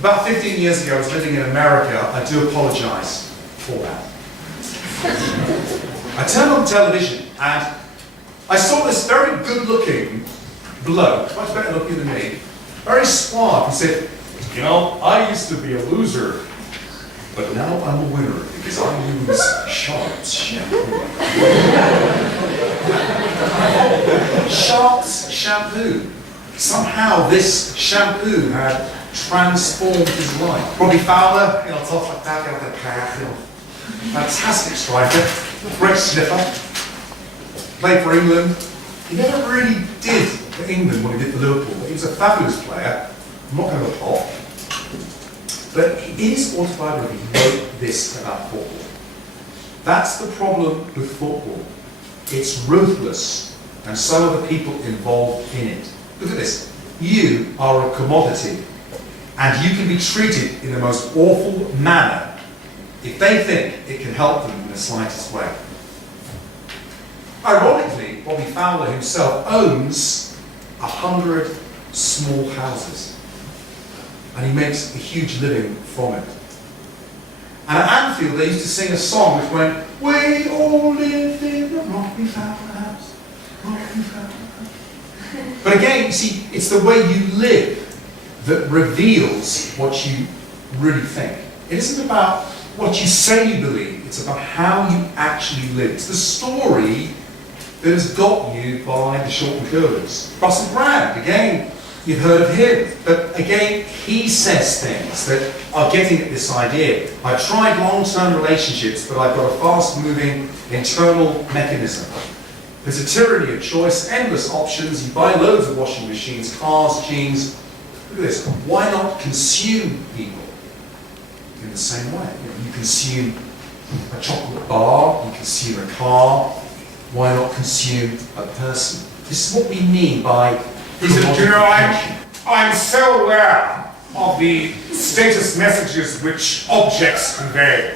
About 15 years ago, I was living in America. I do apologise for that. I turned on television and I saw this very good-looking bloke, much better looking than me, very suave. He said, "You know, I used to be a loser, but now I'm a winner because I use Sharps shampoo." Sharps shampoo. Somehow this shampoo had transformed his life. Robbie Fowler, tough like that, fantastic striker, great sniffer, played for England. He never really did for England what he did for Liverpool, but he was a fabulous player. I'm not going to pop. But in his autobiography, he wrote this about football. That's the problem with football. It's ruthless, and so are the people involved in it. Look at this. You are a commodity, and you can be treated in the most awful manner if they think it can help them in the slightest way. Ironically, Robbie Fowler himself owns 100 small houses, and he makes a huge living from it. And at Anfield, they used to sing a song which went, "We all live in a Robbie Fowler house, Robbie Fowler house." But again, you see, it's the way you live that reveals what you really think. It isn't about what you say you believe, it's about how you actually live. It's the story that has got you by the short and curlies. Russell Brand, again, you've heard of him, but again, he says things that are getting at this idea. I've tried long-term relationships, but I've got a fast-moving internal mechanism. There's a tyranny of choice, endless options. You buy loads of washing machines, cars, jeans. Look at this. Why not consume people in the same way? You consume a chocolate bar, you consume a car. Why not consume a person? This is what we mean by I'm so aware of the status messages which objects convey.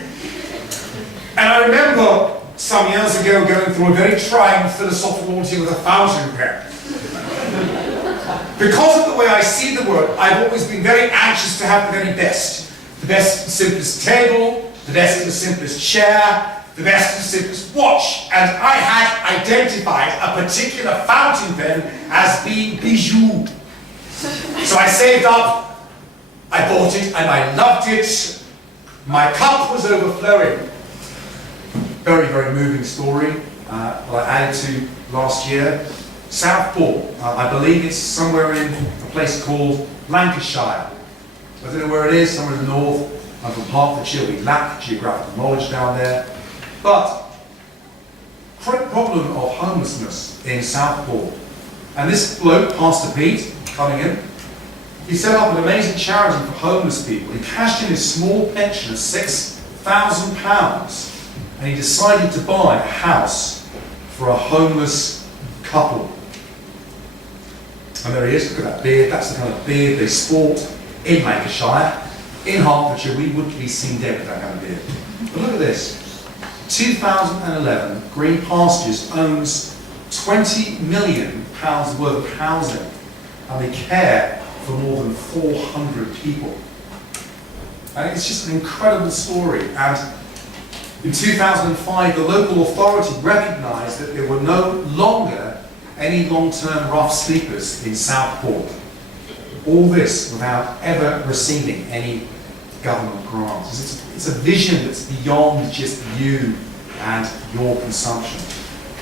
And I remember some years ago going through a very trying philosophical meeting with a fountain pen. Because of the way I see the world, I've always been very anxious to have the very best. The best and simplest table, the best and the simplest chair, the best and simplest watch. And I had identified a particular fountain pen as being bijou. So I saved up, I bought it, and I loved it. My cup was overflowing. Very, very moving story that I added to last year. Southport, I believe it's somewhere in a place called Lancashire. I don't know where it is, somewhere in the north. I'm from Hertfordshire, we lack geographical knowledge down there. But, great problem of homelessness in Southport. And this bloke, Pastor Pete, coming in, he set up an amazing charity for homeless people. He cashed in his small pension of £6,000 and he decided to buy a house for a homeless couple. And there he is, look at that beard, that's the kind of beard they sport in Lancashire. In Hertfordshire, we wouldn't be seen dead with that kind of beard. But look at this. 2011, Green Pastures owns £20 million worth of housing, and they care for more than 400 people. And it's just an incredible story. And in 2005, the local authority recognised that there were no longer any long-term rough sleepers in Southport. All this without ever receiving any government grants. It's a vision that's beyond just you and your consumption.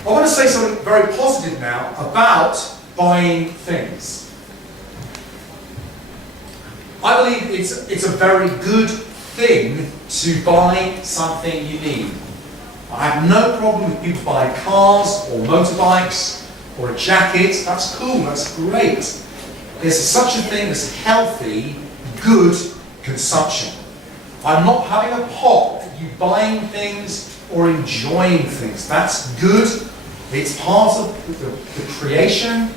I want to say something very positive now about buying things. I believe it's a very good thing to buy something you need. I have no problem with people buying cars or motorbikes or a jacket. That's cool, that's great. There's such a thing as healthy, good consumption. I'm not having a pop at you buying things or enjoying things. That's good. It's part of the creation.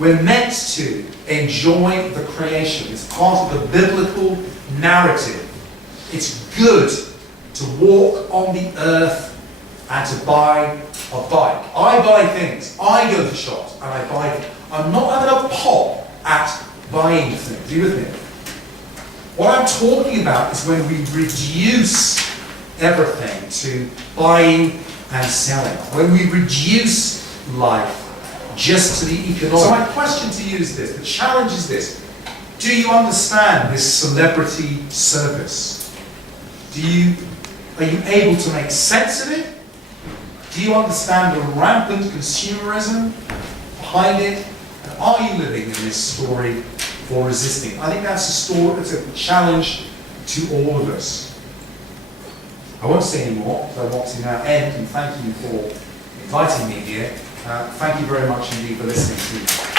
We're meant to enjoy the creation. It's part of the biblical narrative. It's good to walk on the earth and to buy a bike. I buy things. I go to shops and I buy them. I'm not having a pop at buying things. Are you with me? What I'm talking about is when we reduce everything to buying and selling. When we reduce life just to the economic. So my question to you is this, the challenge is this. Do you understand this celebrity circus? Are you able to make sense of it? Do you understand the rampant consumerism behind it? And are you living in this story for resisting? I think that's a story, it's a challenge to all of us. I won't say any more, so I want to now end and thank you for inviting me here. Thank you very much indeed for listening to me.